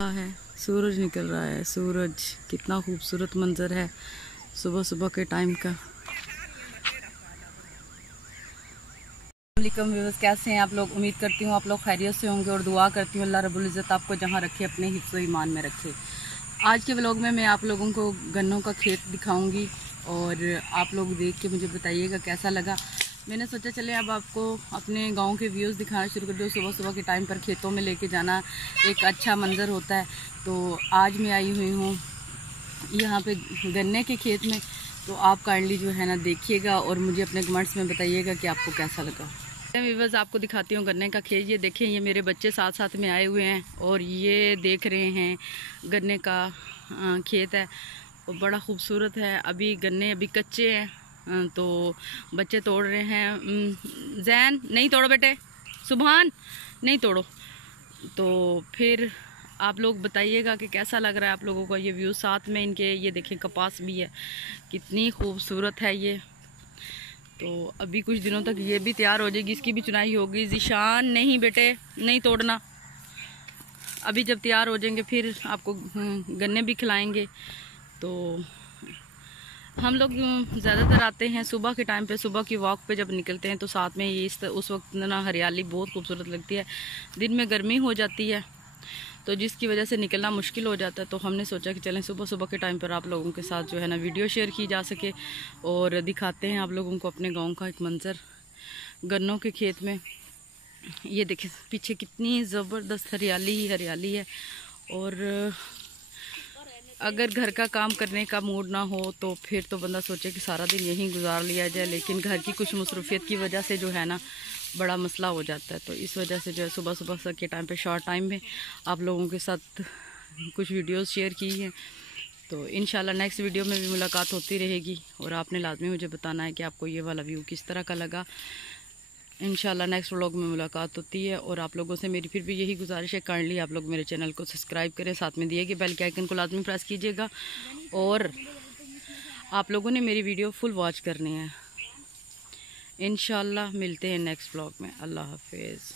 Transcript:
है सूरज निकल रहा है। सूरज कितना खूबसूरत मंजर है सुबह सुबह के टाइम का। अस्सलाम व्यूअर्स, कैसे हैं आप लोग? उम्मीद करती हूँ आप लोग खैरियत से होंगे और दुआ करती हूँ अल्लाह रब्बुल इज़्ज़त आपको जहाँ रखे अपने हिफ्ज़ व ईमान में रखे। आज के व्लॉग में मैं आप लोगों को गन्नों का खेत दिखाऊंगी और आप लोग देख के मुझे बताइएगा कैसा लगा। मैंने सोचा चले अब आपको अपने गांव के व्यूज़ दिखाना शुरू कर दो। सुबह सुबह के टाइम पर खेतों में लेके जाना एक अच्छा मंजर होता है। तो आज मैं आई हुई हूँ यहाँ पे गन्ने के खेत में, तो आप काइंडली जो है ना देखिएगा और मुझे अपने कमेंट्स में बताइएगा कि आपको कैसा लगा। व्यूअर्स, आपको दिखाती हूँ गन्ने का खेत। ये देखें, ये मेरे बच्चे साथ साथ में आए हुए हैं और ये देख रहे हैं गन्ने का खेत है और बड़ा खूबसूरत है। अभी गन्ने अभी कच्चे हैं तो बच्चे तोड़ रहे हैं। जैन नहीं तोड़ो बेटे, सुभान नहीं तोड़ो। तो फिर आप लोग बताइएगा कि कैसा लग रहा है आप लोगों को ये व्यू। साथ में इनके ये देखें कपास भी है, कितनी खूबसूरत है ये। तो अभी कुछ दिनों तक ये भी तैयार हो जाएगी, इसकी भी चुनाई होगी। जिशान नहीं बेटे, नहीं तोड़ना। अभी जब तैयार हो जाएंगे फिर आपको गन्ने भी खिलाएंगे। तो हम लोग ज़्यादातर आते हैं सुबह के टाइम पे, सुबह की वॉक पे जब निकलते हैं तो साथ में ये उस वक्त ना हरियाली बहुत खूबसूरत लगती है। दिन में गर्मी हो जाती है तो जिसकी वजह से निकलना मुश्किल हो जाता है। तो हमने सोचा कि चलें सुबह सुबह के टाइम पर आप लोगों के साथ जो है ना वीडियो शेयर की जा सके और दिखाते हैं आप लोगों को अपने गांव का एक मंजर गन्नों के खेत में। ये देखें पीछे कितनी ज़बरदस्त हरियाली ही हरियाली है। और अगर घर का काम करने का मूड ना हो तो फिर तो बंदा सोचे कि सारा दिन यहीं गुजार लिया जाए, लेकिन घर की कुछ मसरूफियत की वजह से जो है ना बड़ा मसला हो जाता है। तो इस वजह से जो है सुबह सुबह के टाइम पे शॉर्ट टाइम में आप लोगों के साथ कुछ वीडियोस शेयर की हैं। तो इंशाल्लाह नेक्स्ट वीडियो में भी मुलाकात होती रहेगी और आपने लाजमी मुझे बताना है कि आपको ये वाला व्यू किस तरह का लगा। इंशाल्लाह नेक्स्ट व्लॉग में मुलाकात होती है। और आप लोगों से मेरी फिर भी यही गुजारिश है, काइंडली आप लोग मेरे चैनल को सब्सक्राइब करें, साथ में दिए गए बेल के आइकन को लाजमी प्रेस कीजिएगा और आप लोगों ने मेरी वीडियो फुल वॉच करनी है। इंशाल्लाह मिलते हैं नेक्स्ट व्लॉग में। अल्लाह हाफिज़।